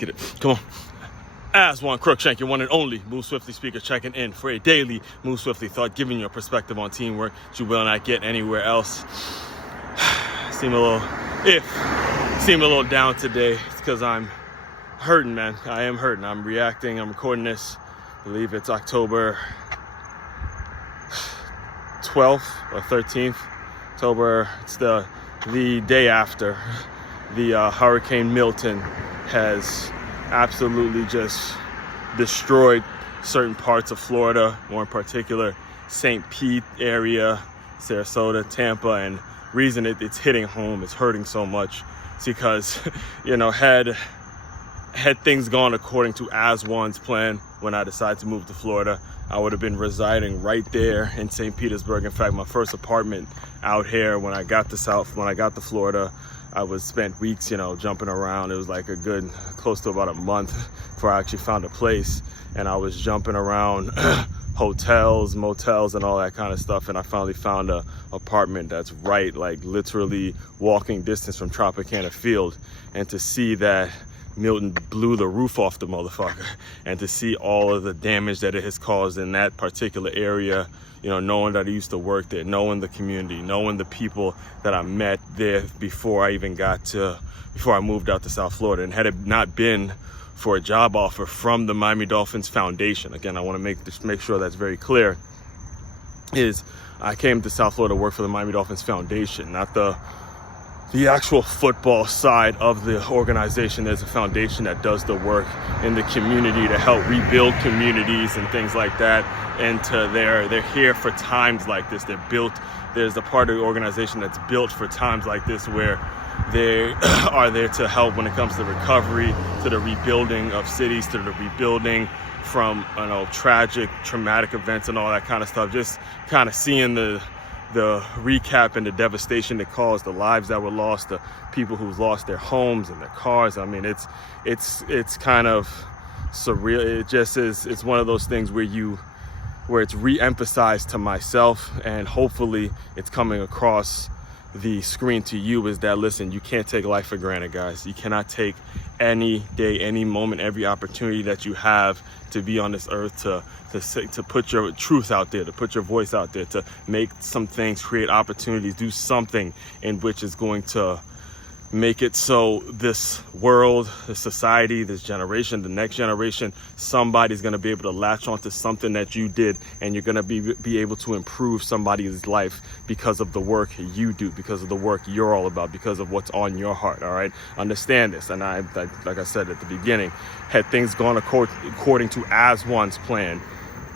Get it. Come on. Aswand, Cruickshank, your one and only Move Swiftly speaker, checking in for a daily Move Swiftly thought, giving you a perspective on teamwork that you will not get anywhere else. Seem a little down today. It's because I'm hurting, man. I am hurting. I'm reacting. I'm recording this. I believe it's October 12th or 13th. October. It's the day after the Hurricane Milton has absolutely just destroyed certain parts of Florida, more in particular St.Petes area, Sarasota, Tampa, and reason it's hitting home, it's hurting so much, it's because, you know, had things gone according to Aswand's plan when I decided to move to Florida, I would have been residing right there in St. Petersburg. In fact, my first apartment out here when I got to Florida, I was spent weeks, you know, jumping around. It was like close to about a month before I actually found a place. And I was jumping around hotels, motels, and all that kind of stuff. And I finally found a apartment that's right, like literally walking distance from Tropicana Field. And to see that Milton blew the roof off the motherfucker, and to see all of the damage that it has caused in that particular area, you know, knowing that I used to work there, knowing the community, knowing the people that I met there before I moved out to South Florida. And had it not been for a job offer from the Miami Dolphins Foundation, again, I want to make sure that's very clear, is I came to South Florida to work for the Miami Dolphins Foundation, not the actual football side of the organization. There's a foundation that does the work in the community to help rebuild communities and things like that. And they're here for times like this. There's a part of the organization that's built for times like this, where they are there to help when it comes to recovery, to the rebuilding of cities, to the rebuilding from, you know, traumatic events and all that kind of stuff. Just kind of seeing the recap and the devastation it caused, the lives that were lost, the people who've lost their homes and their cars. I mean, it's kind of surreal. It just is. It's one of those things where it's re-emphasized to myself, and hopefully it's coming across the screen to you, is that, listen, you can't take life for granted, guys. You cannot take any day, any moment, every opportunity that you have to be on this earth, to put your truth out there, to put your voice out there, to make some things, create opportunities, do something in which is going to make it so this world, this society, this generation, the next generation, somebody's going to be able to latch onto something that you did, and you're going to be able to improve somebody's life because of the work you do, because of the work you're all about, because of what's on your heart. All right, understand this. And like I said at the beginning, had things gone according to Aswand's plan,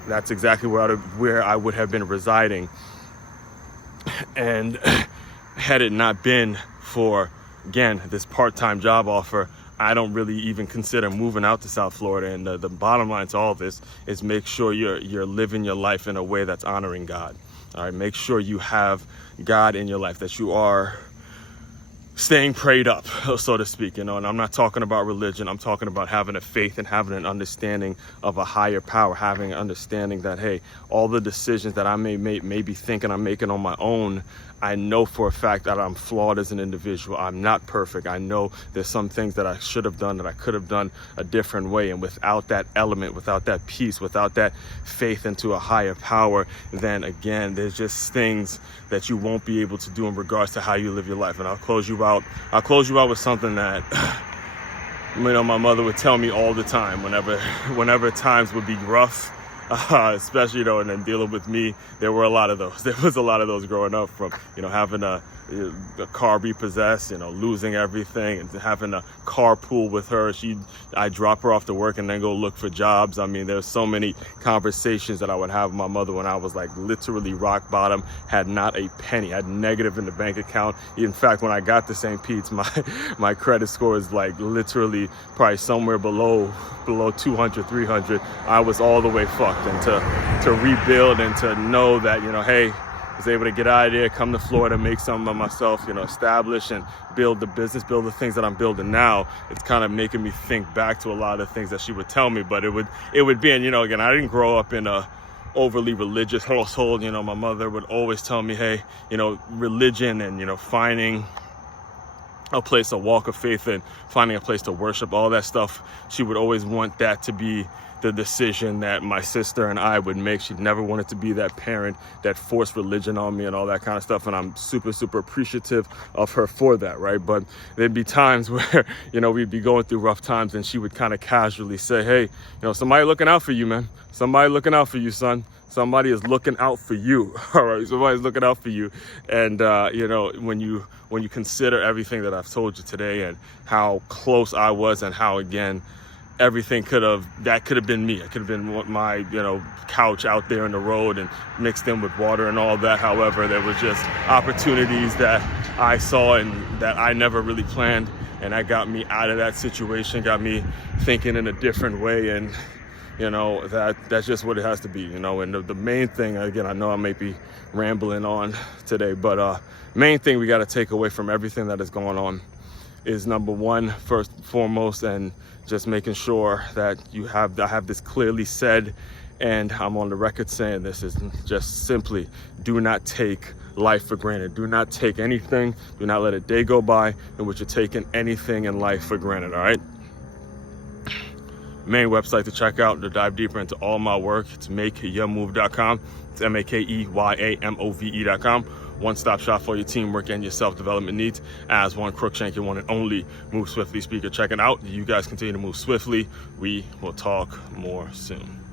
that's exactly where I would have been residing. And had it not been for, again, this part-time job offer, I don't really even consider moving out to South Florida. And the bottom line to all this is make sure you're living your life in a way that's honoring God. All right, make sure you have God in your life, that you are staying prayed up, so to speak, you know. And I'm not talking about religion. I'm talking about having a faith and having an understanding of a higher power, having an understanding that, hey, all the decisions that I may be thinking I'm making on my own, I know for a fact that I'm flawed as an individual. I'm not perfect. I know there's some things that I should have done, that I could have done a different way. And without that element, without that peace, without that faith into a higher power, then again, there's just things that you won't be able to do in regards to how you live your life. And I'll close you out with something that, you know, my mother would tell me all the time whenever times would be rough. Especially, you know, and then dealing with me, there was a lot of those growing up, from, you know, having a car repossessed, you know, losing everything, and having a carpool with her. I drop her off to work and then go look for jobs. I mean, there's so many conversations that I would have with my mother when I was like literally rock bottom, had not a penny, had negative in the bank account. In fact, when I got to St.Petes, my credit score is like literally probably somewhere below 200, 300. I was all the way fucked. And to rebuild and to know that, you know, hey, I was able to get out of there, come to Florida, make something of myself, you know, establish and build the business, build the things that I'm building now. It's kind of making me think back to a lot of the things that she would tell me. But it would be, and, you know, again, I didn't grow up in a overly religious household. You know, my mother would always tell me, hey, you know, religion and, you know, finding a place, a walk of faith, and finding a place to worship, all that stuff. She would always want that to be the decision that my sister and I would make. She'd never wanted to be that parent that forced religion on me and all that kind of stuff. And I'm super, super appreciative of her for that, right? But there'd be times where, you know, we'd be going through rough times and she would kind of casually say, hey, you know, somebody looking out for you, man. Somebody looking out for you, son. Somebody is looking out for you. All right, somebody's looking out for you. And you know, when you consider everything that I've told you today and how close I was, and how, again, everything could have been me. It could have been my, you know, couch out there in the road and mixed in with water and all that. However, there was just opportunities that I saw and that I never really planned, and that got me out of that situation, got me thinking in a different way. And you know, that's just what it has to be, you know. And the main thing, again, I know I may be rambling on today, but main thing we got to take away from everything that is going on is, number one, first and foremost, and just making sure that I have this clearly said, and I'm on the record saying this, is just simply do not take life for granted. Do not take anything. Do not let a day go by in which you're taking anything in life for granted, all right? Main website to check out to dive deeper into all my work, it's makeyourmove.com. It's makeyourmove.com. One-stop shop for your teamwork and your self-development needs. Aswand, Cruickshank, your one and only Move Swiftly speaker. Check it out. You guys continue to move swiftly. We will talk more soon.